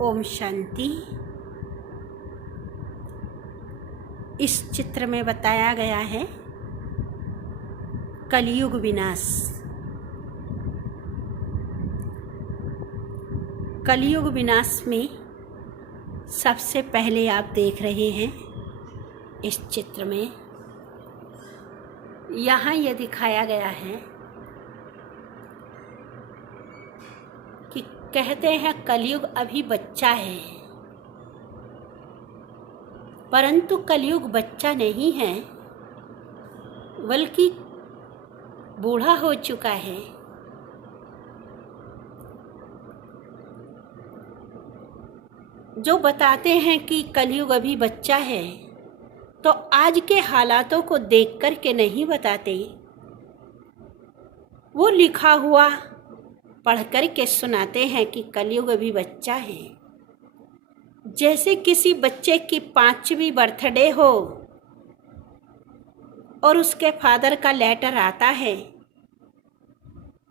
ओम शांति। इस चित्र में बताया गया है कलयुग विनाश। कलयुग विनाश में सबसे पहले आप देख रहे हैं इस चित्र में, यहाँ यह दिखाया गया है कि कहते हैं कलयुग अभी बच्चा है, परंतु कलयुग बच्चा नहीं है बल्कि बूढ़ा हो चुका है। जो बताते हैं कि कलयुग अभी बच्चा है तो आज के हालातों को देख कर के नहीं बताते, वो लिखा हुआ पढ़ कर के सुनाते हैं कि कलयुग अभी बच्चा है। जैसे किसी बच्चे की 5वीं बर्थडे हो और उसके फादर का लेटर आता है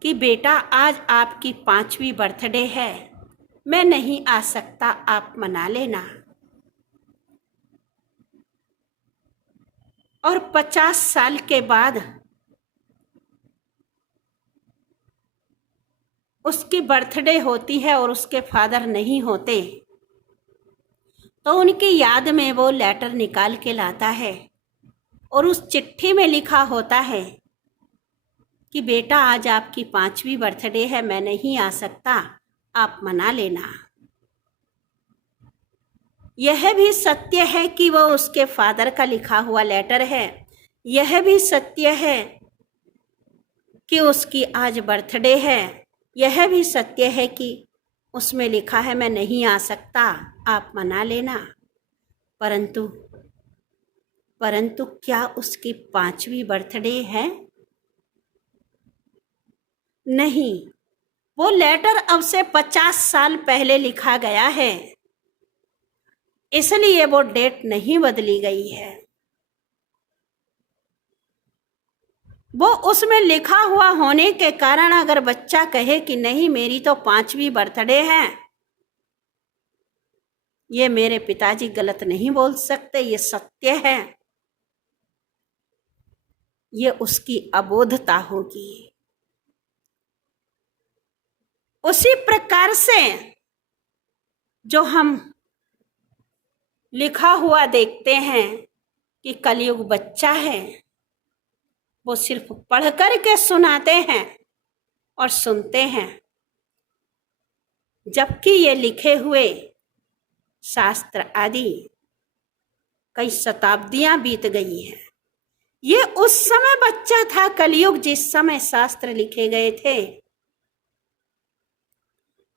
कि बेटा आज आपकी 5वीं बर्थडे है, मैं नहीं आ सकता, आप मना लेना। और 50 साल के बाद उसकी बर्थडे होती है और उसके फादर नहीं होते, तो उनकी याद में वो लेटर निकाल के लाता है और उस चिट्ठी में लिखा होता है कि बेटा आज आपकी 5वीं बर्थडे है, मैं नहीं आ सकता, आप मना लेना। यह भी सत्य है कि वो उसके फादर का लिखा हुआ लेटर है। यह भी सत्य है कि उसकी आज बर्थडे है। यह भी सत्य है कि उसमें लिखा है मैं नहीं आ सकता, आप मना लेना। परंतु क्या उसकी 5वीं बर्थडे है? नहीं, वो लेटर अब से 50 साल पहले लिखा गया है, इसलिए वो डेट नहीं बदली गई है। वो उसमें लिखा हुआ होने के कारण अगर बच्चा कहे कि नहीं मेरी तो 5वीं बर्थडे है, ये मेरे पिताजी गलत नहीं बोल सकते, ये सत्य है, ये उसकी अबोधता होगी। उसी प्रकार से जो हम लिखा हुआ देखते हैं कि कलयुग बच्चा है, वो सिर्फ पढ़ कर के सुनाते हैं और सुनते हैं, जबकि ये लिखे हुए शास्त्र आदि कई शताब्दियां बीत गई हैं। ये उस समय बच्चा था कलयुग, जिस समय शास्त्र लिखे गए थे।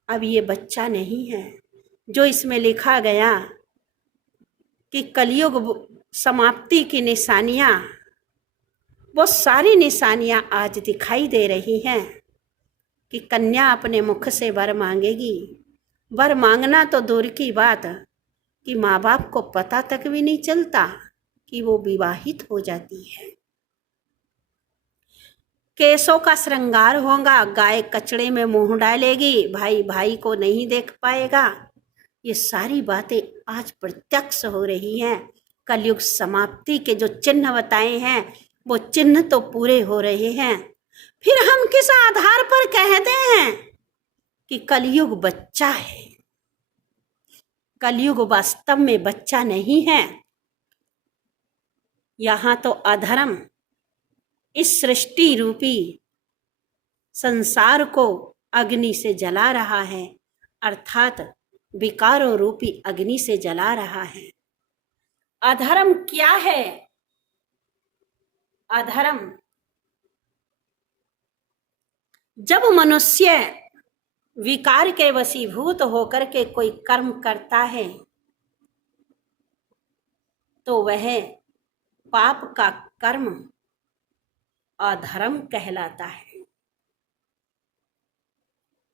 अब ये बच्चा नहीं है। जो इसमें लिखा गया कि कलयुग समाप्ति की निशानियां, वो सारी निशानियां आज दिखाई दे रही हैं कि कन्या अपने मुख से वर मांगेगी। वर मांगना तो दूर की बात कि माँ बाप को पता तक भी नहीं चलता कि वो विवाहित हो जाती है। केसों का श्रृंगार होगा, गाय कचड़े में मुंह डालेगी, भाई भाई को नहीं देख पाएगा। ये सारी बातें आज प्रत्यक्ष हो रही हैं। कलयुग समाप्ति के जो चिन्ह बताए हैं वो चिन्ह तो पूरे हो रहे हैं। फिर हम किस आधार पर कहते हैं कि कलयुग बच्चा है? कलयुग वास्तव में बच्चा नहीं है। यहाँ तो अधर्म इस सृष्टि रूपी संसार को अग्नि से जला रहा है, अर्थात विकारों रूपी अग्नि से जला रहा है। अधर्म क्या है? अधर्म जब मनुष्य विकार के वशीभूत होकर के कोई कर्म करता है तो वह पाप का कर्म अधर्म कहलाता है।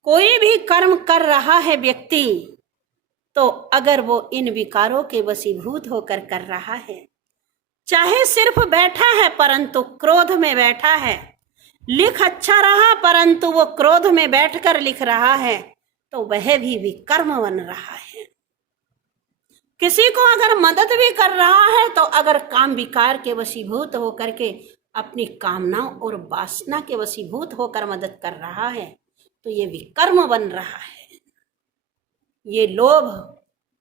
कोई भी कर्म कर रहा है व्यक्ति, तो अगर वो इन विकारों के वशीभूत होकर कर रहा है, चाहे सिर्फ बैठा है परंतु क्रोध में बैठा है, लिख अच्छा रहा परंतु वो क्रोध में बैठकर लिख रहा है, तो वह भी विकर्म बन रहा है। किसी को अगर मदद भी कर रहा है तो अगर काम विकार के वशीभूत होकर के अपनी कामनाओं और वासना के वशीभूत होकर मदद कर रहा है तो ये विकर्म बन रहा है। ये लोभ,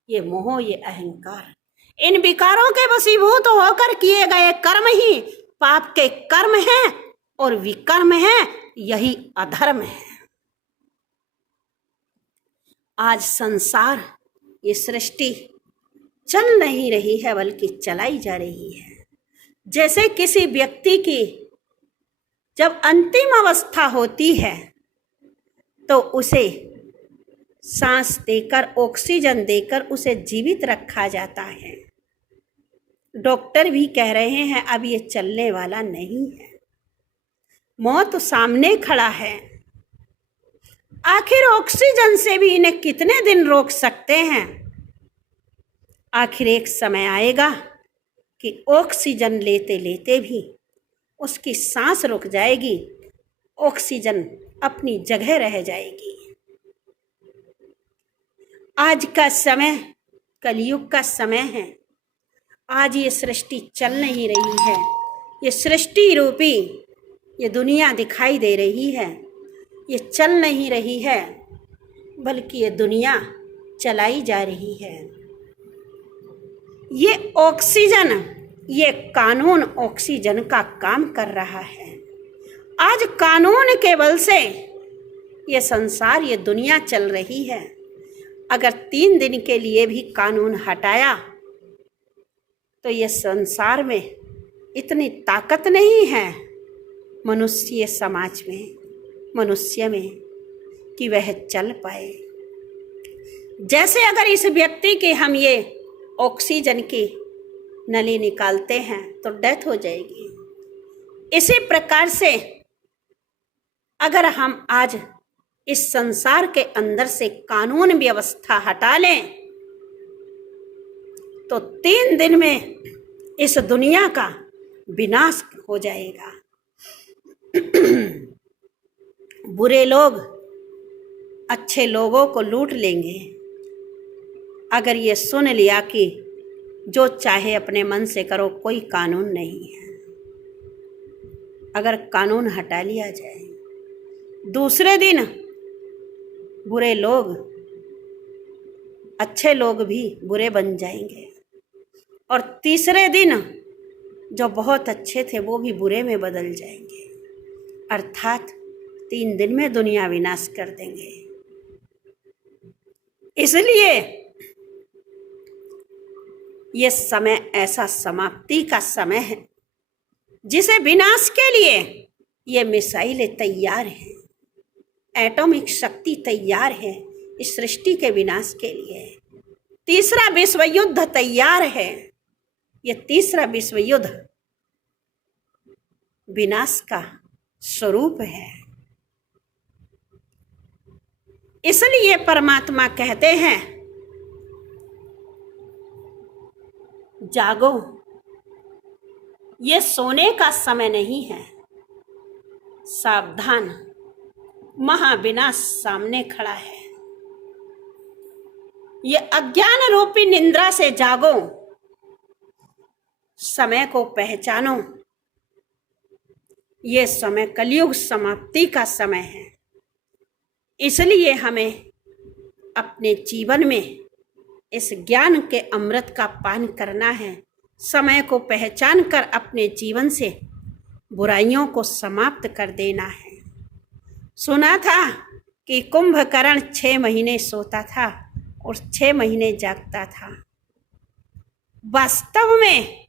ये मोह, ये अहंकार, इन विकारों के वशीभूत होकर किए गए कर्म ही पाप के कर्म हैं और विकर्म है, यही अधर्म है। आज संसार, ये सृष्टि चल नहीं रही है बल्कि चलाई जा रही है। जैसे किसी व्यक्ति की जब अंतिम अवस्था होती है तो उसे सांस देकर, ऑक्सीजन देकर उसे जीवित रखा जाता है। डॉक्टर भी कह रहे हैं अब ये चलने वाला नहीं है, मौत सामने खड़ा है। आखिर ऑक्सीजन से भी इन्हें कितने दिन रोक सकते हैं? आखिर एक समय आएगा कि ऑक्सीजन लेते लेते भी उसकी सांस रुक जाएगी, ऑक्सीजन अपनी जगह रह जाएगी। आज का समय कलयुग का समय है। आज ये सृष्टि चल नहीं रही है, ये सृष्टि रूपी ये दुनिया दिखाई दे रही है, ये चल नहीं रही है बल्कि ये दुनिया चलाई जा रही है। ये ऑक्सीजन, ये कानून ऑक्सीजन का काम कर रहा है। आज कानून के बल से ये संसार, ये दुनिया चल रही है। अगर 3 दिन के लिए भी कानून हटाया तो ये संसार में इतनी ताकत नहीं है मनुष्य समाज में, मनुष्य में, कि वह चल पाए। जैसे अगर इस व्यक्ति की हम ये ऑक्सीजन की नली निकालते हैं तो डेथ हो जाएगी। इसी प्रकार से अगर हम आज इस संसार के अंदर से कानून व्यवस्था हटा लें तो 3 दिन में इस दुनिया का विनाश हो जाएगा। बुरे लोग अच्छे लोगों को लूट लेंगे। अगर ये सुन लिया कि जो चाहे अपने मन से करो, कोई कानून नहीं है, अगर कानून हटा लिया जाए, दूसरे दिन बुरे लोग, अच्छे लोग भी बुरे बन जाएंगे और तीसरे दिन जो बहुत अच्छे थे वो भी बुरे में बदल जाएंगे। अर्थात 3 दिन में दुनिया विनाश कर देंगे। इसलिए ये समय ऐसा समाप्ति का समय है जिसे विनाश के लिए ये मिसाइलें तैयार हैं, एटॉमिक शक्ति तैयार है इस सृष्टि के विनाश के लिए। तीसरा विश्व युद्ध तैयार है। ये तीसरा विश्व युद्ध विनाश का स्वरूप है। इसलिए परमात्मा कहते हैं जागो, ये सोने का समय नहीं है, सावधान, महाविनाश सामने खड़ा है। ये अज्ञान रूपी निंद्रा से जागो, समय को पहचानो। ये समय कलयुग समाप्ति का समय है। इसलिए हमें अपने जीवन में इस ज्ञान के अमृत का पान करना है। समय को पहचान कर अपने जीवन से बुराइयों को समाप्त कर देना है। सुना था कि कुंभकर्ण 6 महीने सोता था और 6 महीने जागता था। वास्तव में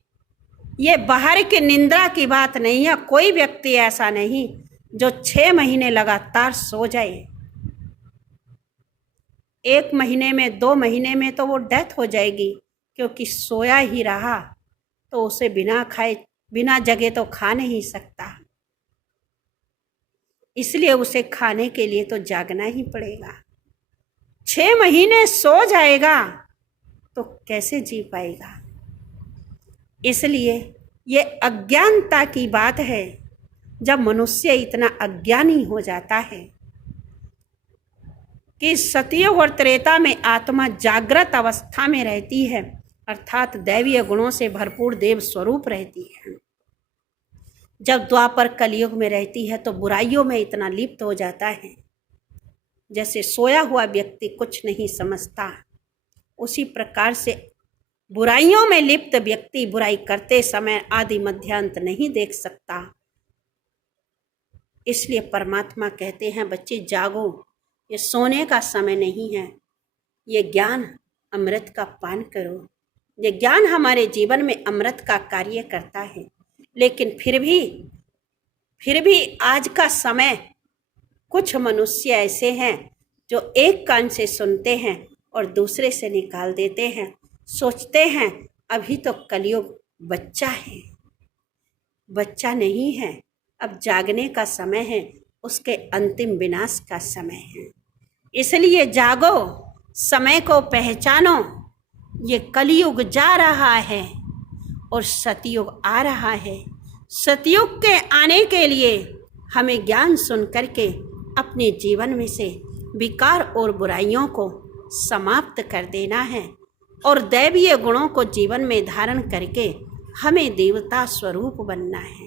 ये बाहर की निंदा की बात नहीं है। कोई व्यक्ति ऐसा नहीं जो 6 महीने लगातार सो जाए। 1 महीने में, 2 महीने में तो वो डेथ हो जाएगी, क्योंकि सोया ही रहा तो उसे बिना खाए, बिना जगे तो खा नहीं सकता। इसलिए उसे खाने के लिए तो जागना ही पड़ेगा। 6 महीने सो जाएगा तो कैसे जी पाएगा? इसलिए ये अज्ञानता की बात है। जब मनुष्य इतना अज्ञानी हो जाता है कि सतयुग और त्रेता में आत्मा जागृत अवस्था में रहती है, अर्थात दैवीय गुणों से भरपूर देव स्वरूप रहती है। जब द्वापर कलयुग में रहती है तो बुराइयों में इतना लिप्त हो जाता है, जैसे सोया हुआ व्यक्ति कुछ नहीं समझता, उसी प्रकार से बुराइयों में लिप्त व्यक्ति बुराई करते समय आदि मध्यांत नहीं देख सकता। इसलिए परमात्मा कहते हैं, बच्चे जागो, ये सोने का समय नहीं है, ये ज्ञान अमृत का पान करो। ये ज्ञान हमारे जीवन में अमृत का कार्य करता है। लेकिन फिर भी आज का समय कुछ मनुष्य ऐसे हैं जो एक कान से सुनते हैं और दूसरे से निकाल देते हैं, सोचते हैं अभी तो कलयुग बच्चा है। बच्चा नहीं है, अब जागने का समय है, उसके अंतिम विनाश का समय है। इसलिए जागो, समय को पहचानो। ये कलयुग जा रहा है और सतयुग आ रहा है। सतयुग के आने के लिए हमें ज्ञान सुन करके अपने जीवन में से विकार और बुराइयों को समाप्त कर देना है और दैवीय गुणों को जीवन में धारण करके हमें देवता स्वरूप बनना है।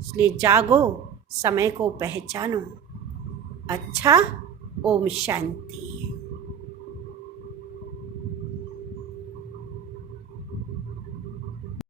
इसलिए जागो, समय को पहचानो। अच्छा, ओम शांति।